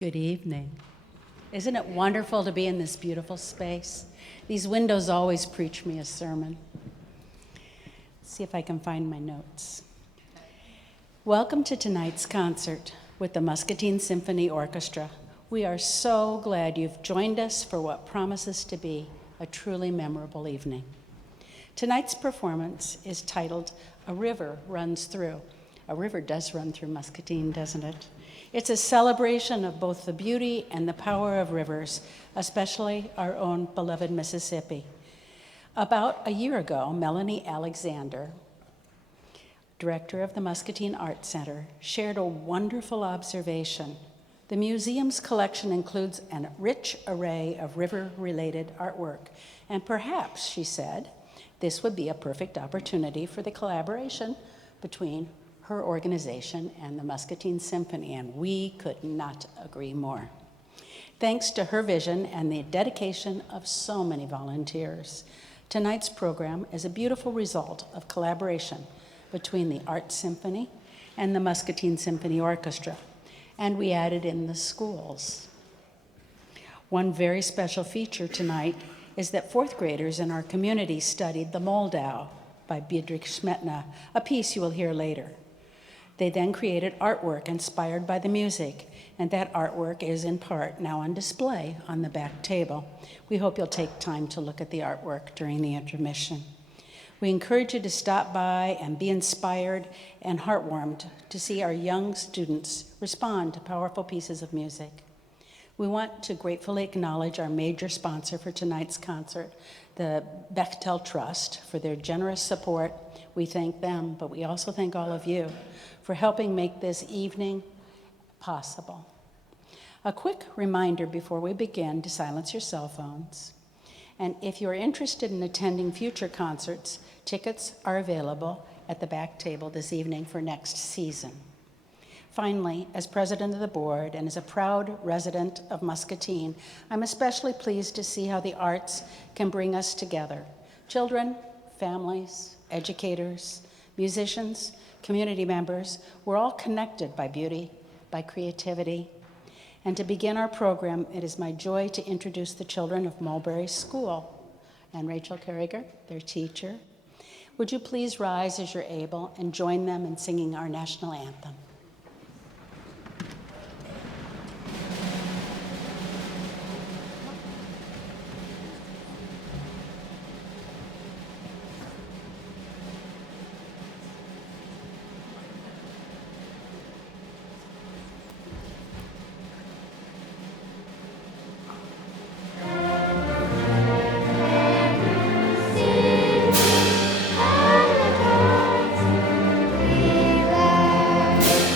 Good evening. Isn't it wonderful to be in this beautiful space? These windows always preach me a sermon. Let's see if I can find my notes. Welcome to tonight's concert with the Muscatine Symphony Orchestra. We are so glad you've joined us for what promises to be a truly memorable evening. Tonight's performance is titled A River Runs Through. A river does run through Muscatine, doesn't it? It's a celebration of both the beauty and the power of rivers, especially our own beloved Mississippi. About a year ago, Melanie Alexander, director of the Muscatine Art Center, shared a wonderful observation. The museum's collection includes a rich array of river-related artwork, and perhaps, she said, this would be a perfect opportunity for the collaboration between her organization and the Muscatine Symphony, and we could not agree more. Thanks to her vision and the dedication of so many volunteers, tonight's program is a beautiful result of collaboration between the Art Symphony and the Muscatine Symphony Orchestra, and we added in the schools. One very special feature tonight is that fourth graders in our community studied the Moldau by Smetana, a piece you will hear later. They then created artwork inspired by the music, and that artwork is in part now on display on the back table. We hope you'll take time to look at the artwork during the intermission. We encourage you to stop by and be inspired and heartwarmed to see our young students respond to powerful pieces of music. We want to gratefully acknowledge our major sponsor for tonight's concert, the Bechtel Trust, for their generous support. We thank them, but we also thank all of you for helping make this evening possible. A quick reminder before we begin to silence your cell phones. And if you're interested in attending future concerts, tickets are available at the back table this evening for next season. Finally, as president of the board and as a proud resident of Muscatine, I'm especially pleased to see how the arts can bring us together. Children, families, educators, musicians, community members, we're all connected by beauty, by creativity. And to begin our program, it is my joy to introduce the children of Mulberry School and Rachel Carriger, their teacher. Would you please rise as you're able and join them in singing our national anthem? We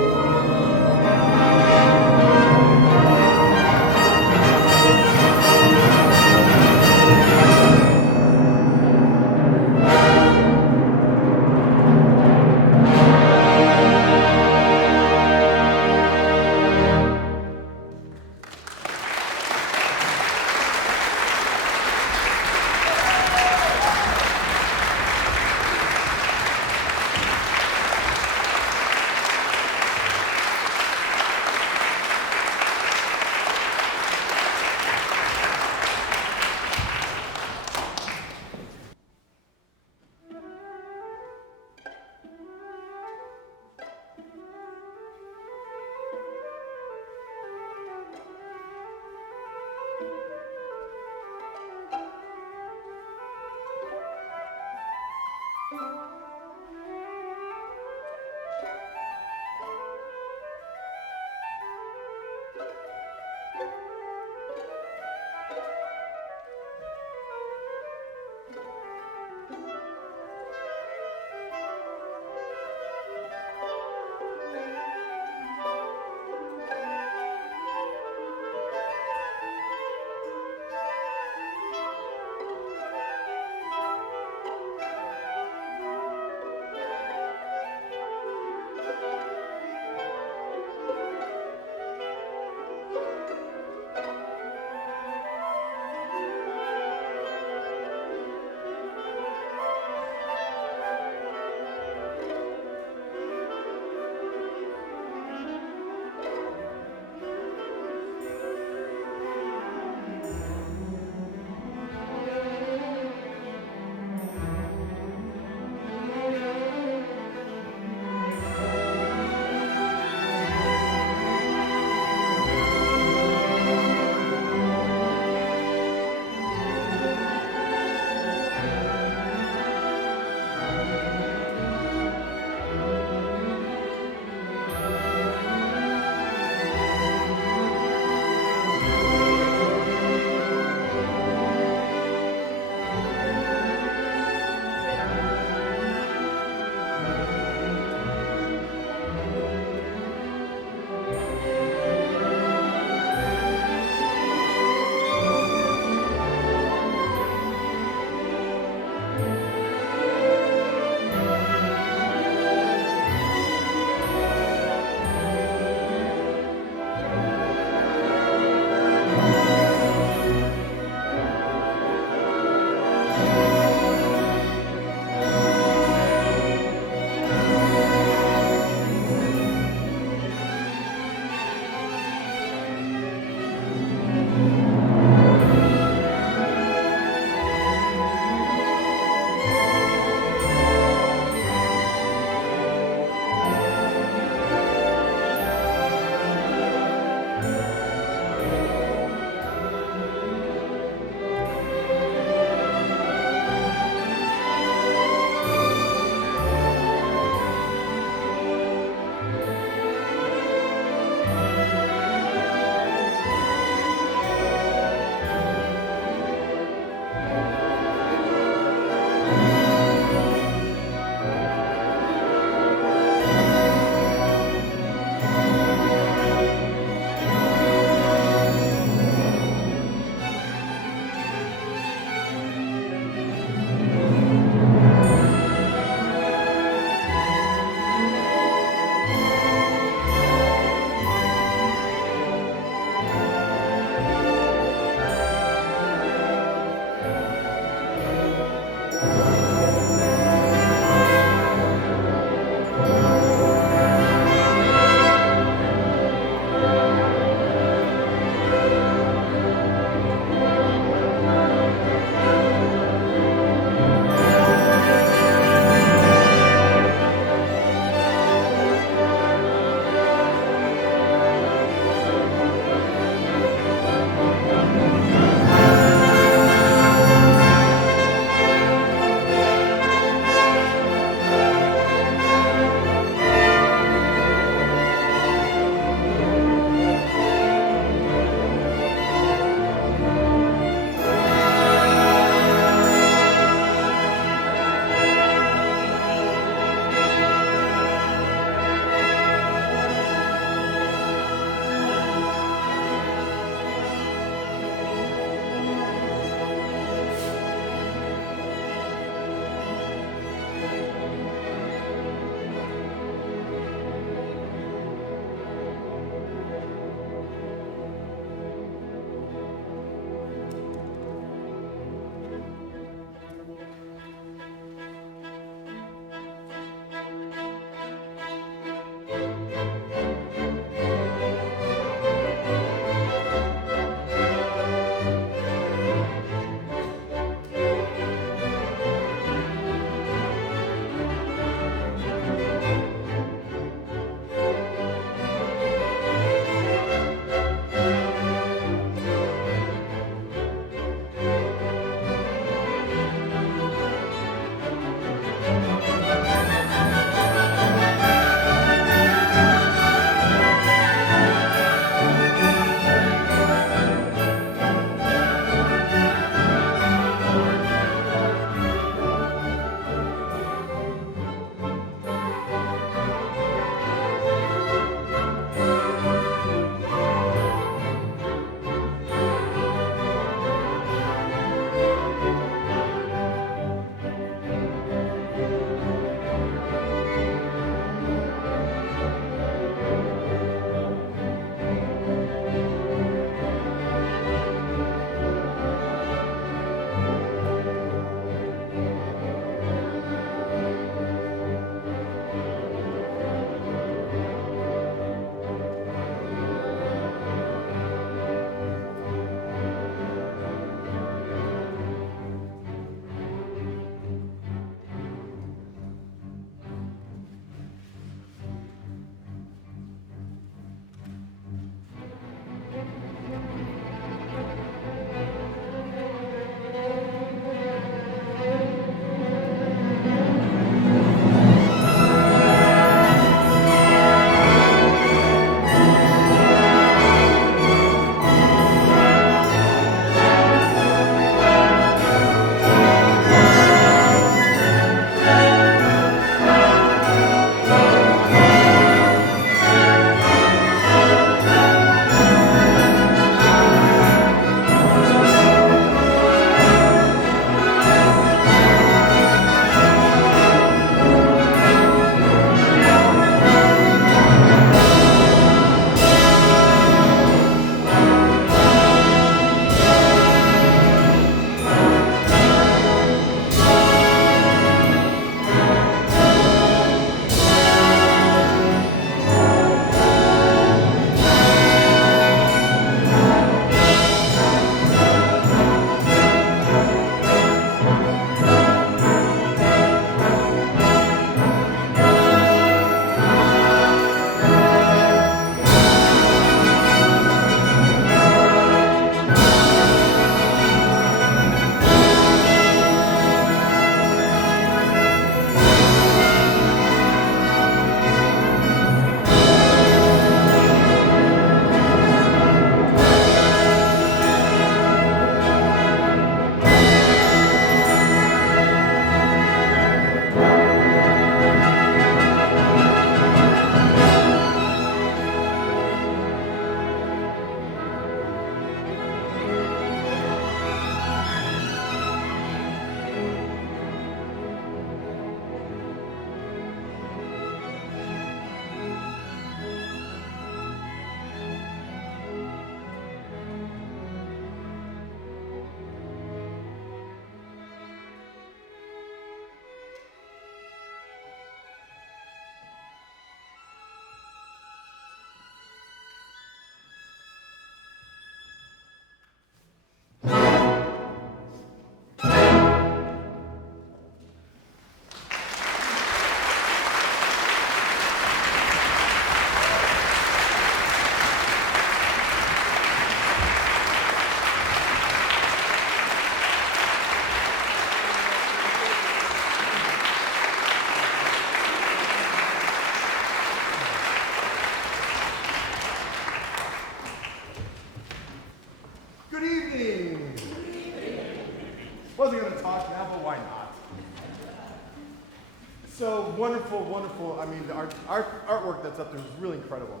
So wonderful, wonderful. I mean, the artwork that's up there is really incredible.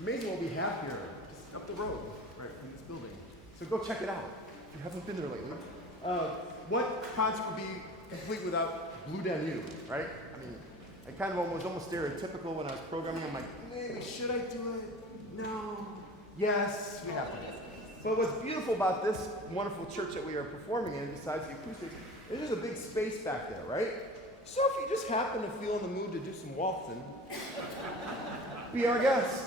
Amazing what we have here, just up the road, right, from this building. So go check it out if you haven't been there lately. What concert would be complete without Blue Danube, right? I mean, I kind of was almost stereotypical when I was programming. I'm like, maybe should I do it? No. Yes, we have to. But what's beautiful about this wonderful church that we are performing in, besides the acoustics, is there's a big space back there, right? So if you just happen to feel in the mood to do some waltzing, be our guest.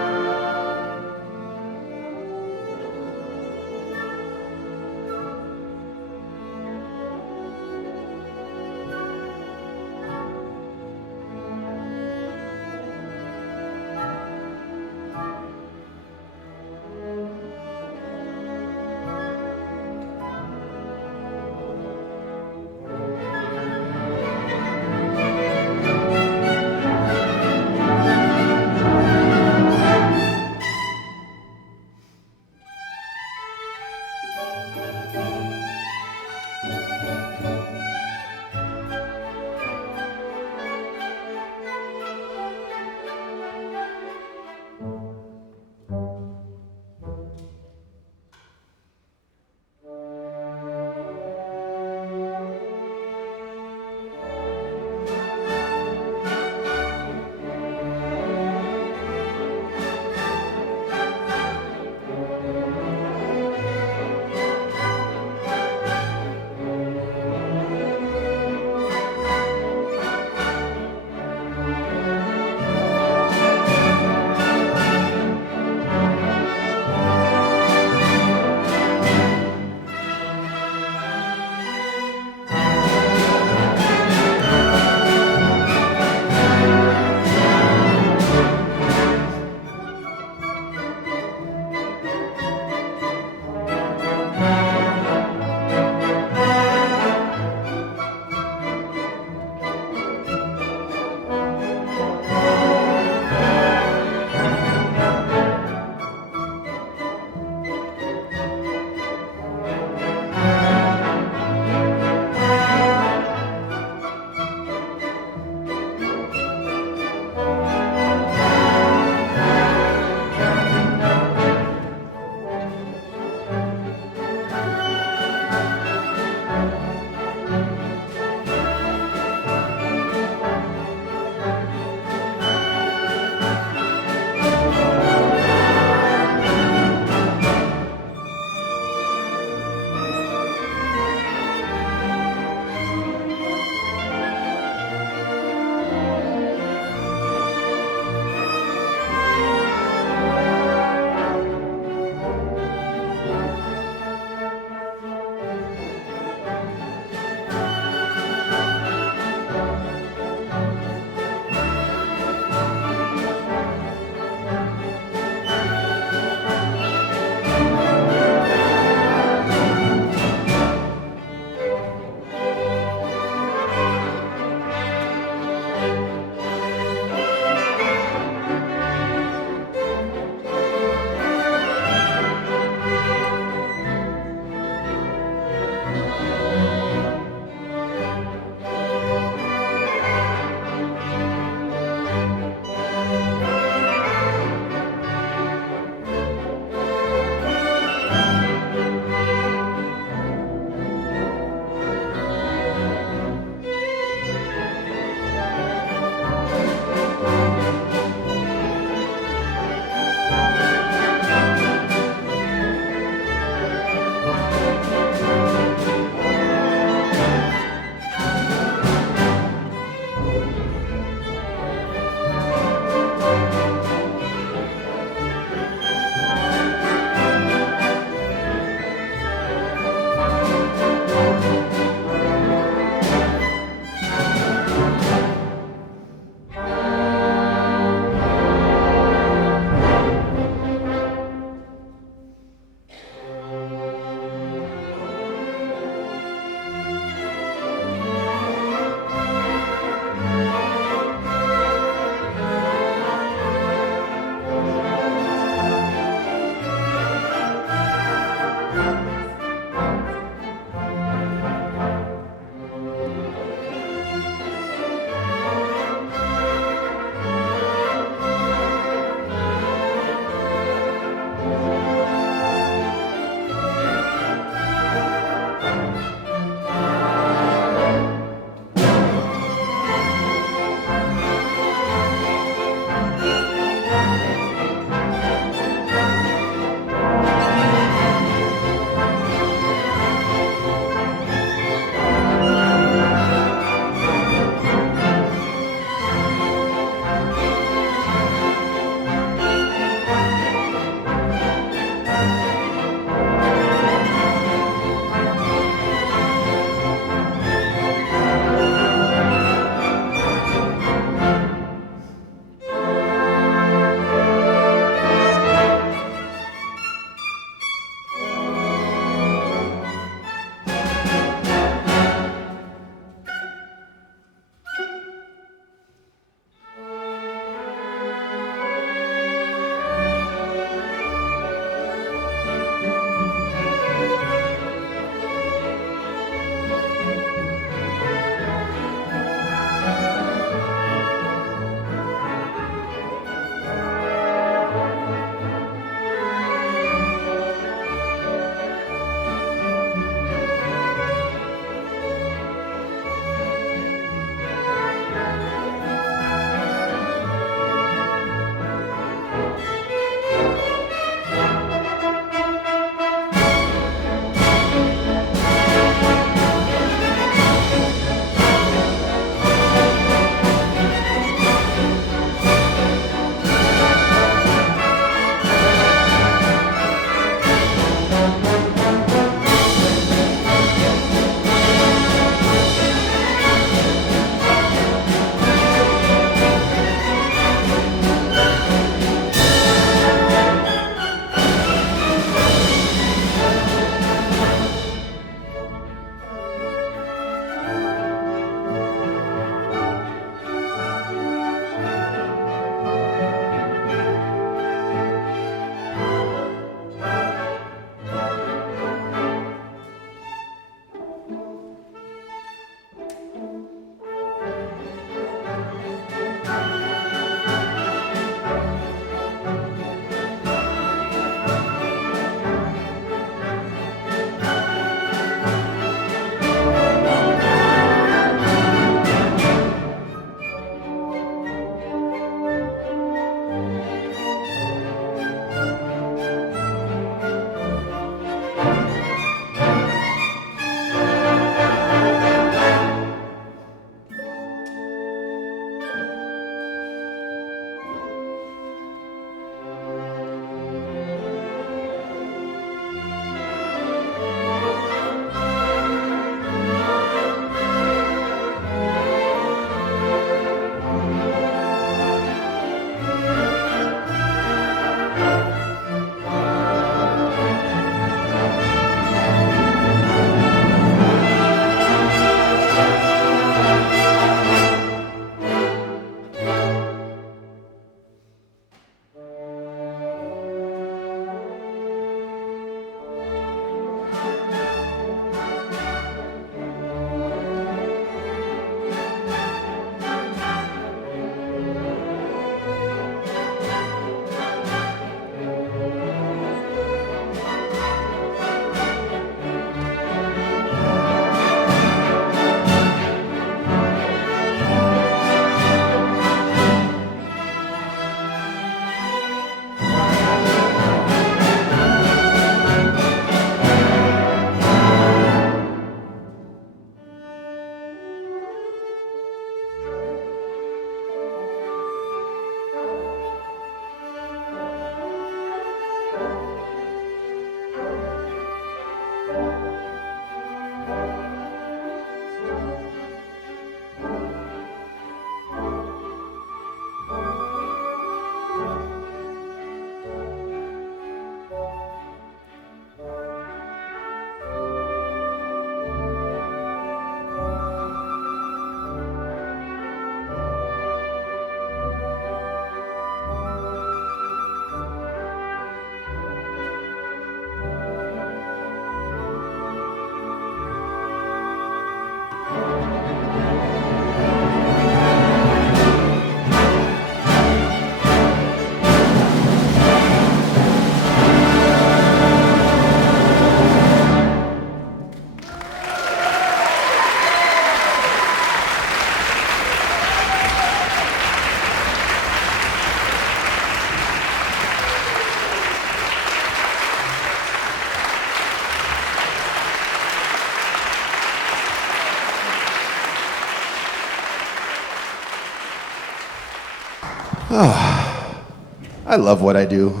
I love what I do.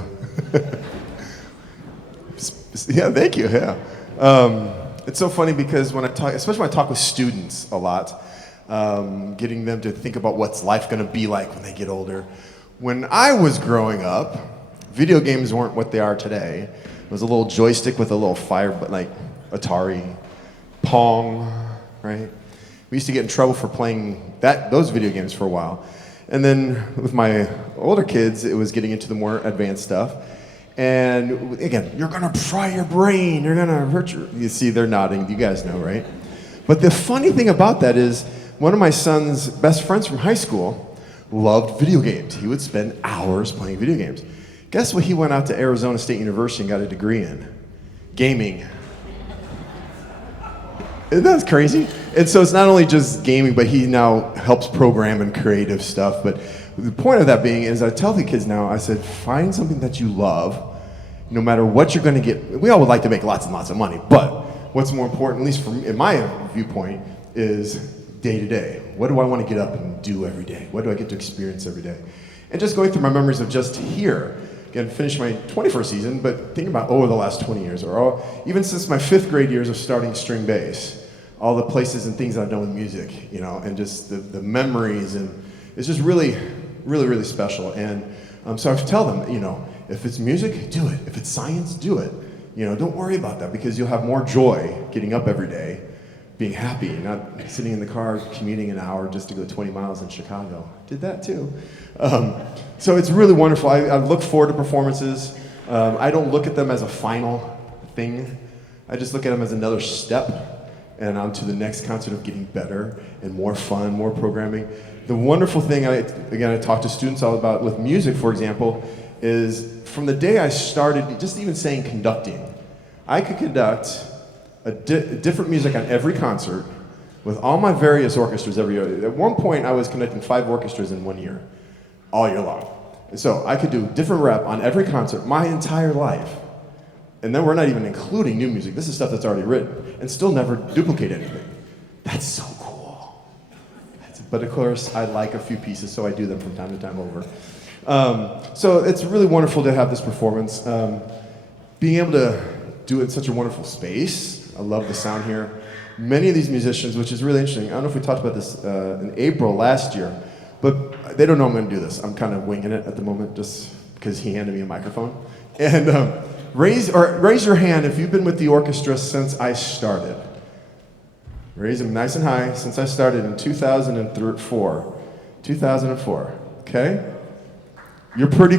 Yeah, thank you. Yeah, it's so funny because when I talk, especially when I talk with students a lot, getting them to think about what's life going to be like when they get older. When I was growing up, video games weren't what they are today. It was a little joystick with a little fire, like Atari, Pong, right? We used to get in trouble for playing those video games for a while. And then with my older kids, it was getting into the more advanced stuff. And again, you're gonna fry your brain, you're gonna hurt you see, they're nodding, you guys know, right? But the funny thing about that is, one of my son's best friends from high school loved video games. He would spend hours playing video games. Guess what he went out to Arizona State University and got a degree in? Gaming. Isn't that crazy? And so it's not only just gaming, but he now helps program and creative stuff. But the point of that being is I tell the kids now, I said, find something that you love, no matter what you're gonna get. We all would like to make lots and lots of money, but what's more important, at least from in my viewpoint, is day to day. What do I want to get up and do every day? What do I get to experience every day? And just going through my memories of just here, again, finished my 21st season, but thinking about over the last 20 years, or even since my 5th grade years of starting string bass, all the places and things I've done with music, you know, and just the memories, and it's just really, really, really special. And so I tell them, you know, if it's music, do it. If it's science, do it. You know, don't worry about that, because you'll have more joy getting up every day, being happy, not sitting in the car commuting an hour just to go 20 miles in Chicago. Did that too. So it's really wonderful. I look forward to performances. I don't look at them as a final thing. I just look at them as another step and on to the next concert of getting better and more fun, more programming. The wonderful thing, I talk to students all about with music, for example, is from the day I started, just even saying conducting, I could conduct different music on every concert with all my various orchestras every year. At one point, I was conducting 5 orchestras in one year, all year long. And so I could do different rep on every concert my entire life. And then we're not even including new music. This is stuff that's already written, and still never duplicate anything. That's so cool. But of course, I like a few pieces, so I do them from time to time over. So it's really wonderful to have this performance. Being able to do it in such a wonderful space. I love the sound here. Many of these musicians, which is really interesting, I don't know if we talked about this in April last year, but they don't know I'm going to do this. I'm kind of winging it at the moment just because he handed me a microphone. And raise your hand if you've been with the orchestra since I started. Raise them nice and high. Since I started in 2004. 2004, okay? You're pretty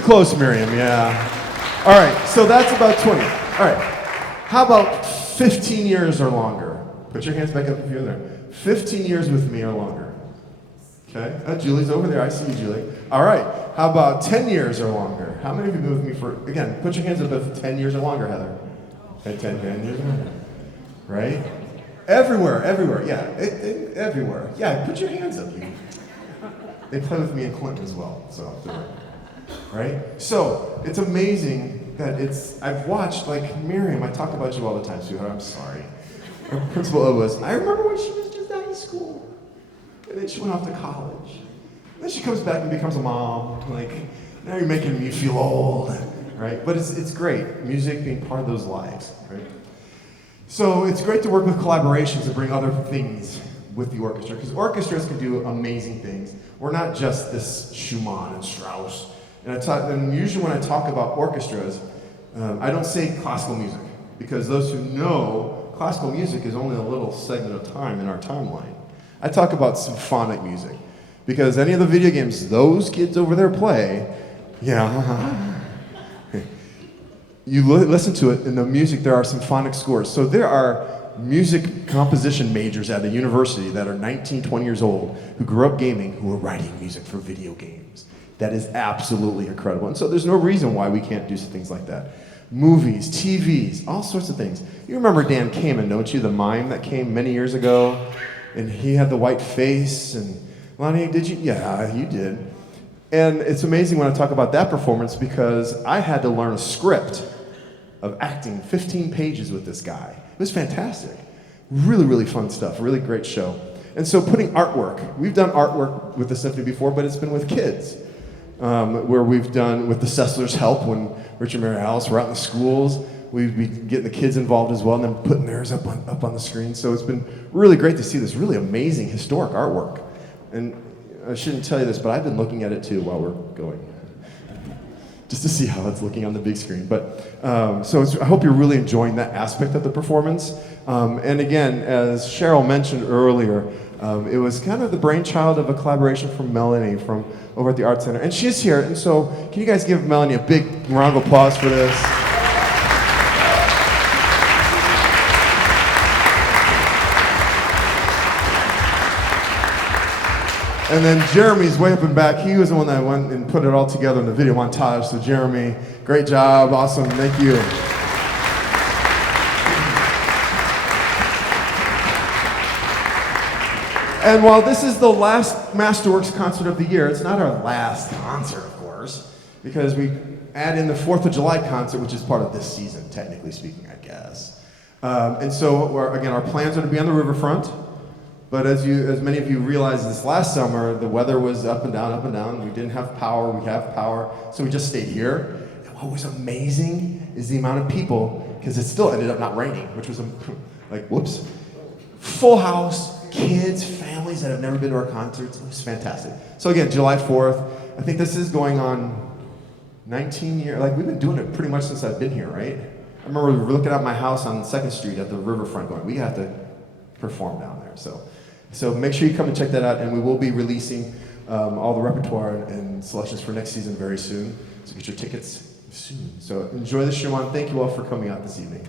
close, Miriam, yeah. All right, so that's about 20. All right, how about 15 years or longer? Put your hands back up if you're there. 15 years with me or longer. Okay, Julie's over there, I see you, Julie. All right, how about 10 years or longer? How many of you have been with me for, again, put your hands up if 10 years or longer, Heather. Okay, 10 years or longer, right? Everywhere, yeah, everywhere. Yeah, put your hands up, you. They play with me in Clinton as well, so right? So it's amazing that I've watched, like Miriam, I talk about you all the time, sweetheart, I'm sorry. Our principal was, I remember when she was just out of school, and then she went off to college. And then she comes back and becomes a mom, like, now you're making me feel old, right? But it's great, music being part of those lives, right? So it's great to work with collaborations and bring other things with the orchestra, because orchestras can do amazing things. We're not just this Schumann and Strauss. And usually when I talk about orchestras, I don't say classical music, because those who know, classical music is only a little segment of time in our timeline. I talk about symphonic music, because any of the video games those kids over there play, yeah, you listen to it in the music, there are symphonic scores. So there are music composition majors at a university that are 19, 20 years old who grew up gaming who are writing music for video games. That is absolutely incredible. And so there's no reason why we can't do things like that. Movies, TVs, all sorts of things. You remember Dan Kamen, don't you? The mime that came many years ago, and he had the white face, and Lonnie, did you? Yeah, you did. And it's amazing when I talk about that performance, because I had to learn a script of acting 15 pages with this guy. It was fantastic. Really, really fun stuff. Really great show. And so putting artwork. We've done artwork with the symphony before, but it's been with kids. where we've done, with the Sessler's help, when Richard and Mary Alice were out in the schools, we'd be getting the kids involved as well, and then putting theirs up on the screen. So it's been really great to see this really amazing historic artwork. And I shouldn't tell you this, but I've been looking at it too while we're going, just to see how it's looking on the big screen. But I hope you're really enjoying that aspect of the performance. And again, as Cheryl mentioned earlier, it was kind of the brainchild of a collaboration from Melanie from over at the Art Center. And she's here, and so can you guys give Melanie a big round of applause for this? And then Jeremy's way up and back. He was the one that went and put it all together in the video montage. So Jeremy, great job, awesome, thank you. And while this is the last Masterworks concert of the year, it's not our last concert, of course, because we add in the 4th of July concert, which is part of this season, technically speaking, I guess. And so, again, our plans are to be on the riverfront. But as many of you realized, this last summer, the weather was up and down, up and down. We didn't have power, we have power, so we just stayed here. And what was amazing is the amount of people, because it still ended up not raining, which was like, whoops. Full house, kids, families that have never been to our concerts. It was fantastic. So again, July 4th, I think this is going on 19 years, like we've been doing it pretty much since I've been here, right? I remember we were looking at my house on 2nd Street at the riverfront going, we have to perform down there. So make sure you come and check that out, and we will be releasing all the repertoire and selections for next season very soon. So get your tickets soon. So enjoy the Schumann. Thank you all for coming out this evening.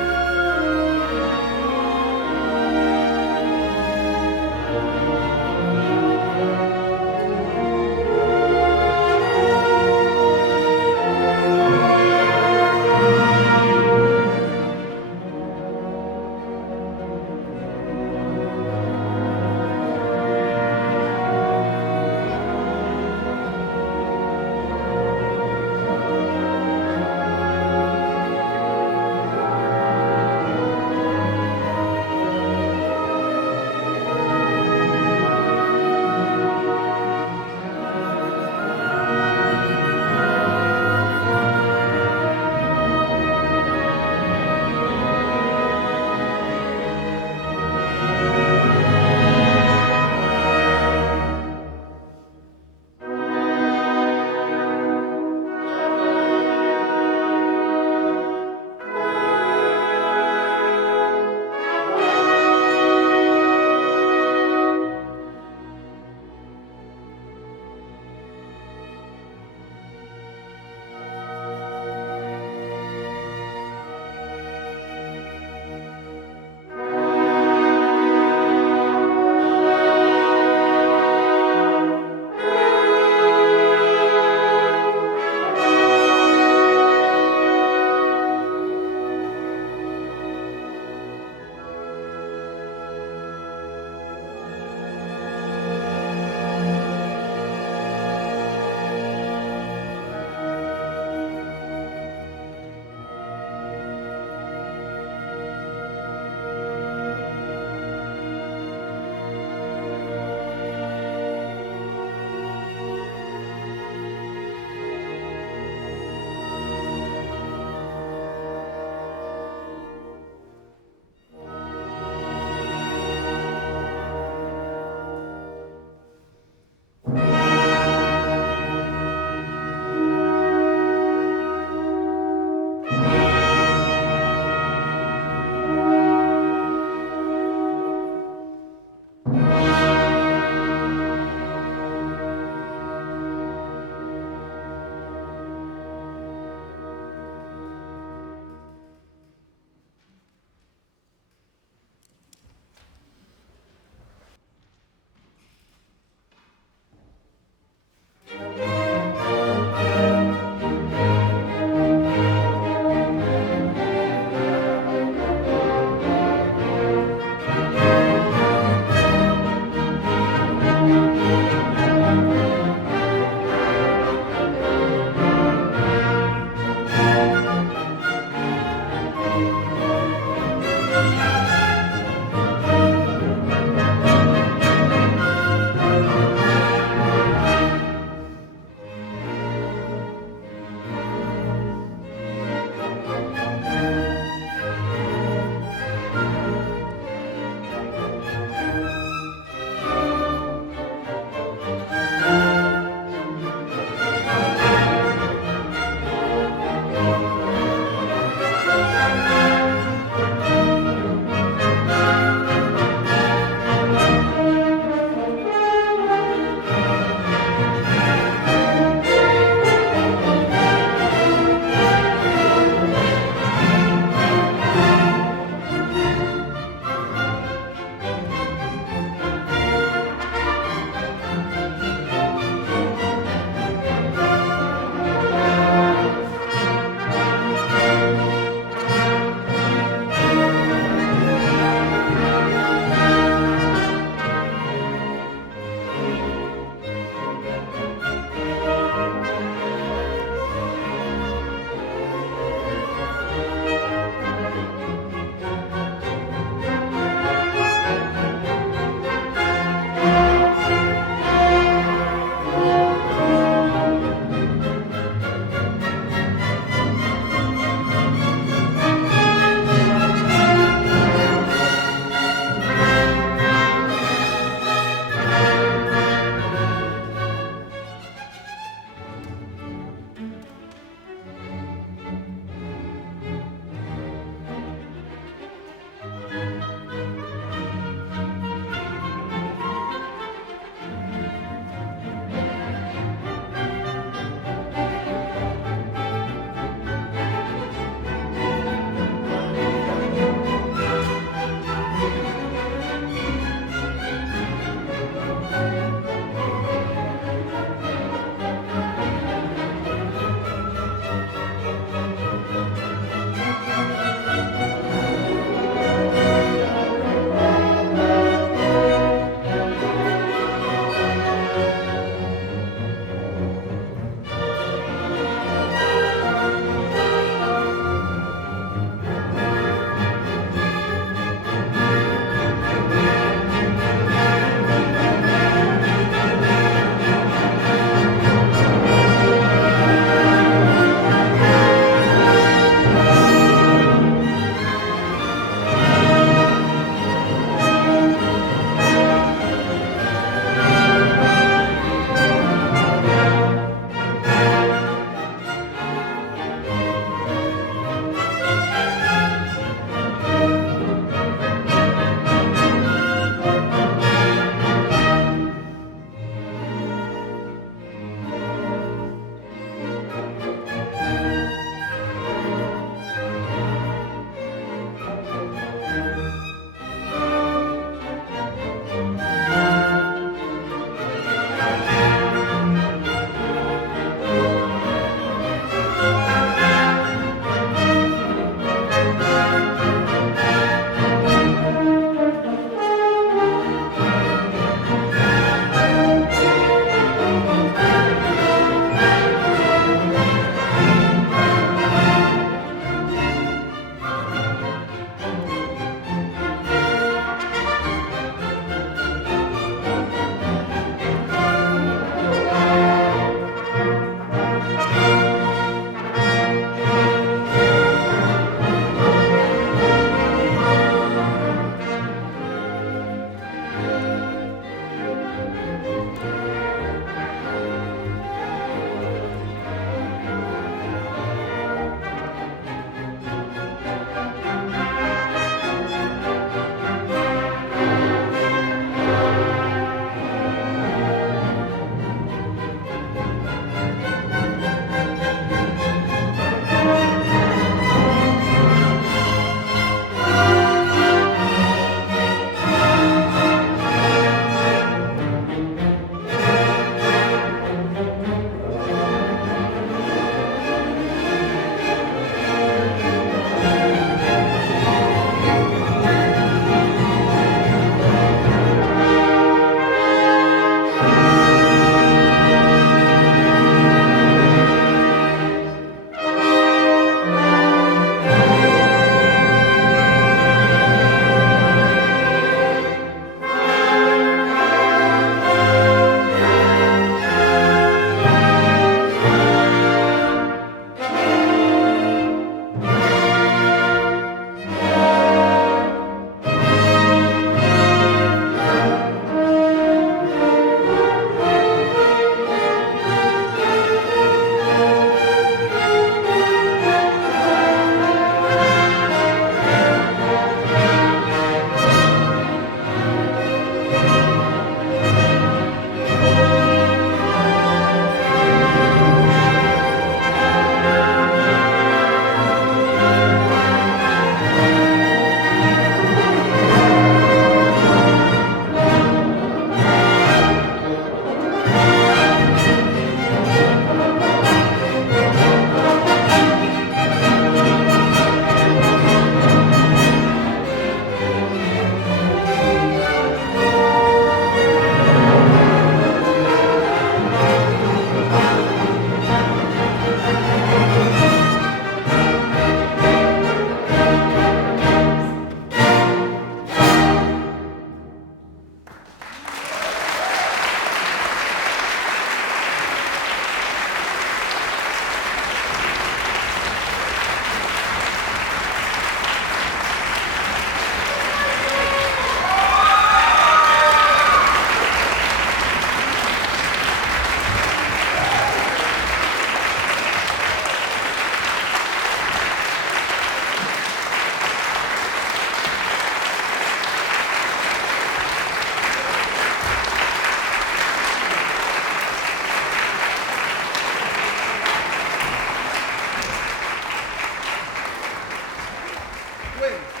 wings.